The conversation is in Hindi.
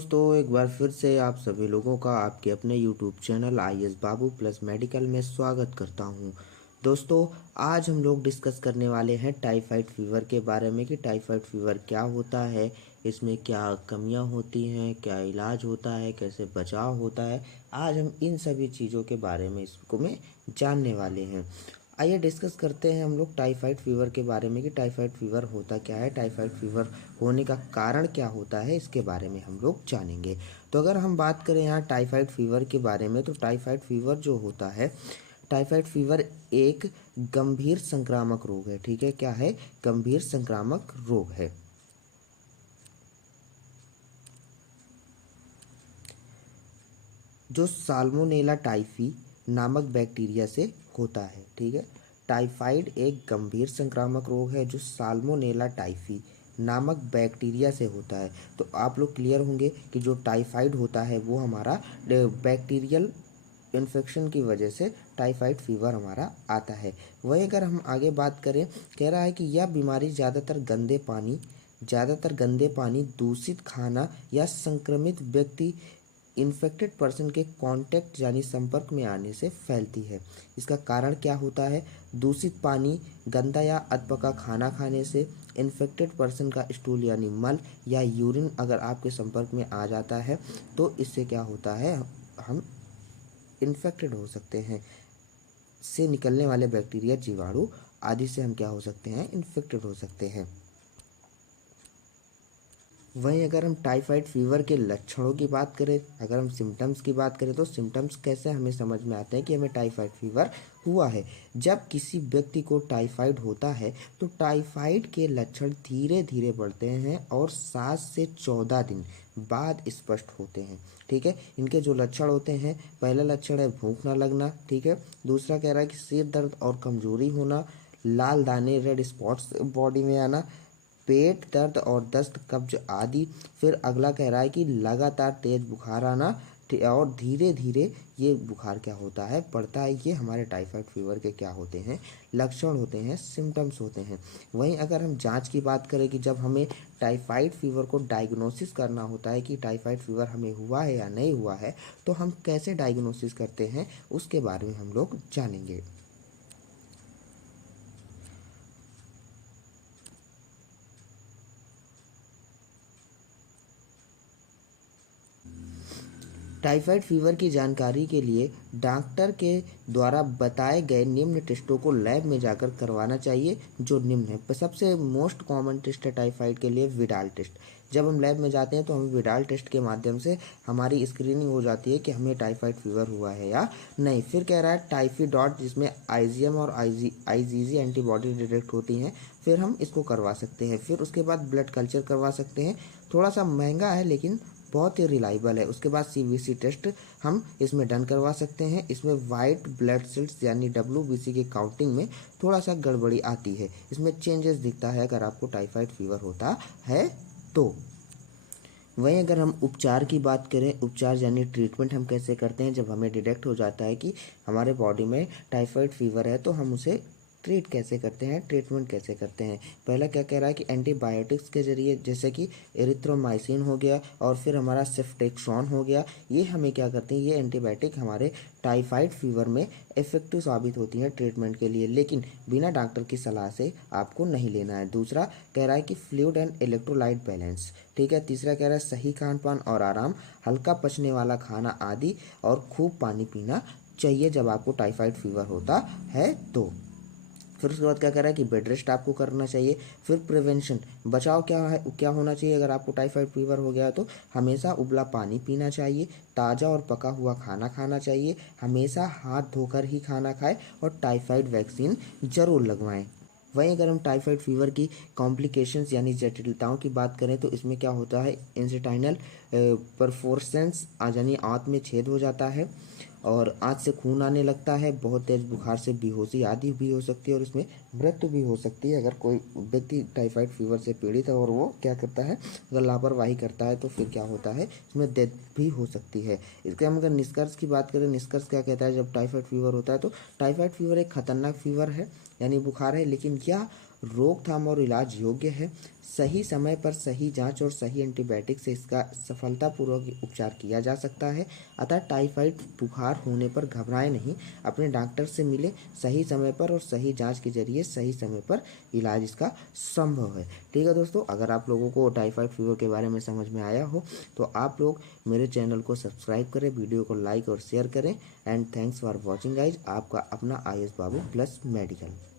दोस्तों, एक बार फिर से आप सभी लोगों का आपके अपने YouTube channel IS Babu plus medical में स्वागत करता हूं। दोस्तों, आज हम लोग डिस्कस करने वाले हैं टाइफाइड फीवर के बारे में कि टाइफाइड फीवर क्या होता है, इसमें क्या कमियां होती हैं, क्या इलाज होता है, कैसे बचाव होता है। आज हम इन सभी चीज़ों के बारे में इसको में जानने वाले हैं। आइए डिस्कस करते हैं हम लोग टाइफाइड फीवर के बारे में कि टाइफाइड फीवर होता क्या है, टाइफाइड फीवर होने का कारण क्या होता है, इसके बारे में हम लोग जानेंगे। तो अगर हम बात करें यहाँ टाइफाइड फीवर के बारे में, तो टाइफाइड फीवर जो होता है, टाइफाइड फीवर एक गंभीर संक्रामक रोग है। ठीक है, क्या है? गंभीर संक्रामक रोग है जो साल्मोनेला टाइफी नामक बैक्टीरिया से होता है। ठीक है, टाइफाइड एक गंभीर संक्रामक रोग है जो साल्मोनेला टाइफी नामक बैक्टीरिया से होता है। तो आप लोग क्लियर होंगे कि जो टाइफाइड होता है वो हमारा बैक्टीरियल इन्फेक्शन की वजह से टाइफाइड फीवर हमारा आता है। वहीं अगर हम आगे बात करें, कह रहा है कि यह बीमारी ज़्यादातर गंदे पानी, दूषित खाना या संक्रमित व्यक्ति इन्फेक्टेड पर्सन के कांटेक्ट यानी संपर्क में आने से फैलती है। इसका कारण क्या होता है? दूषित पानी, गंदा या अधपका खाना खाने से, इन्फेक्टेड पर्सन का स्टूल यानी मल या यूरिन अगर आपके संपर्क में आ जाता है तो इससे क्या होता है, हम इन्फेक्टेड हो सकते हैं। से निकलने वाले बैक्टीरिया, जीवाणु आदि से हम क्या हो सकते हैं, इन्फेक्टेड हो सकते हैं। वहीं अगर हम टाइफाइड फीवर के लक्षणों की बात करें, अगर हम सिम्टम्स की बात करें, तो सिम्टम्स कैसे हमें समझ में आते हैं कि हमें टाइफाइड फीवर हुआ है। जब किसी व्यक्ति को टाइफाइड होता है तो टाइफाइड के लक्षण धीरे धीरे बढ़ते हैं और 7 से 14 दिन बाद स्पष्ट होते हैं। ठीक है, इनके जो लक्षण होते हैं, पहला लक्षण है भूख ना लगना। ठीक है, दूसरा कह रहा है कि सिर दर्द और कमजोरी होना, लाल दाने रेड स्पॉट्स बॉडी में आना, पेट दर्द और दस्त, कब्ज आदि। फिर अगला कह रहा है कि लगातार तेज बुखार आना और धीरे धीरे ये बुखार क्या होता है, बढ़ता है। ये हमारे टाइफाइड फीवर के क्या होते हैं, लक्षण होते हैं, सिम्टम्स होते हैं। वहीं अगर हम जांच की बात करें कि जब हमें टाइफाइड फीवर को डायग्नोसिस करना होता है कि टाइफाइड फीवर हमें हुआ है या नहीं हुआ है, तो हम कैसे डायग्नोसिस करते हैं उसके बारे में हम लोग जानेंगे। टाइफाइड फीवर की जानकारी के लिए डॉक्टर के द्वारा बताए गए निम्न टेस्टों को लैब में जाकर करवाना चाहिए, जो निम्न है। सबसे मोस्ट कॉमन टेस्ट है टाइफाइड के लिए विडाल टेस्ट। जब हम लैब में जाते हैं तो हमें विडाल टेस्ट के माध्यम से हमारी स्क्रीनिंग हो जाती है कि हमें टाइफाइड फीवर हुआ है या नहीं। फिर कह रहा है टाइफीडॉट, जिसमें आईजीएम और आईजीजी एंटीबॉडी डिटेक्ट होती हैं, फिर हम इसको करवा सकते हैं। फिर उसके बाद ब्लड कल्चर करवा सकते हैं, थोड़ा सा महंगा है लेकिन बहुत ही रिलायबल है। उसके बाद सीबीसी टेस्ट हम इसमें डन करवा सकते हैं। इसमें वाइट ब्लड सेल्स यानी डब्ल्यूबीसी की काउंटिंग में थोड़ा सा गड़बड़ी आती है, इसमें चेंजेस दिखता है अगर आपको टाइफाइड फीवर होता है तो। वहीं अगर हम उपचार की बात करें, उपचार यानी ट्रीटमेंट हम कैसे करते हैं जब हमें डिटेक्ट हो जाता है कि हमारे बॉडी में टाइफाइड फीवर है, तो हम उसे ट्रीट कैसे करते हैं, ट्रीटमेंट कैसे करते हैं। पहला क्या कह रहा है कि एंटीबायोटिक्स के जरिए, जैसे कि एरिथ्रोमाइसिन हो गया और फिर हमारा सेफ्टेक्सोन हो गया, ये हमें क्या करते हैं, ये एंटीबायोटिक हमारे टाइफाइड फीवर में इफेक्टिव साबित होती हैं ट्रीटमेंट के लिए, लेकिन बिना डॉक्टर की सलाह से आपको नहीं लेना है। दूसरा कह रहा है कि फ्लूइड एंड इलेक्ट्रोलाइट बैलेंस। ठीक है, तीसरा कह रहा है सही खान पान और आराम, हल्का पचने वाला खाना आदि, और खूब पानी पीना चाहिए जब आपको टाइफाइड फीवर होता है तो। फिर उसके बाद क्या कह रहा है कि बेड रेस्ट आपको करना चाहिए। फिर प्रिवेंशन, बचाव क्या है, क्या होना चाहिए अगर आपको टाइफाइड फीवर हो गया है तो हमेशा उबला पानी पीना चाहिए, ताज़ा और पका हुआ खाना खाना चाहिए, हमेशा हाथ धोकर ही खाना खाएं और टाइफाइड वैक्सीन ज़रूर लगवाएं। वहीं अगर हम टाइफाइड फीवर की कॉम्प्लिकेशंस यानी जटिलताओं की बात करें तो इसमें क्या होता है, इंसेटाइनल परफोर्सेंस यानी आंत में छेद हो जाता है और आंत से खून आने लगता है, बहुत तेज बुखार से बेहोशी आदि भी हो सकती है और इसमें मृत्यु भी हो सकती है अगर कोई व्यक्ति टाइफाइड फीवर से पीड़ित है और वो क्या करता है, अगर लापरवाही करता है तो फिर क्या होता है, इसमें डेथ भी हो सकती है। इसके हम अगर निष्कर्ष की बात करें, निष्कर्ष क्या कहता है, जब टाइफाइड फीवर होता है तो टाइफाइड फीवर एक खतरनाक फीवर है यानी बुखार है, लेकिन यह रोकथाम और इलाज योग्य है। सही समय पर सही जांच और सही एंटीबायोटिक से इसका सफलतापूर्वक उपचार किया जा सकता है। अतः टाइफाइड बुखार होने पर घबराएं नहीं, अपने डॉक्टर से मिलें सही समय पर और सही जांच के जरिए सही समय पर इलाज इसका संभव है। ठीक है दोस्तों, अगर आप लोगों को टाइफाइड फीवर के बारे में समझ में आया हो तो आप लोग मेरे चैनल को सब्सक्राइब करें, वीडियो को लाइक और शेयर करें। And thanks for watching guys. आपका अपना आयुष बाबू प्लस मेडिकल।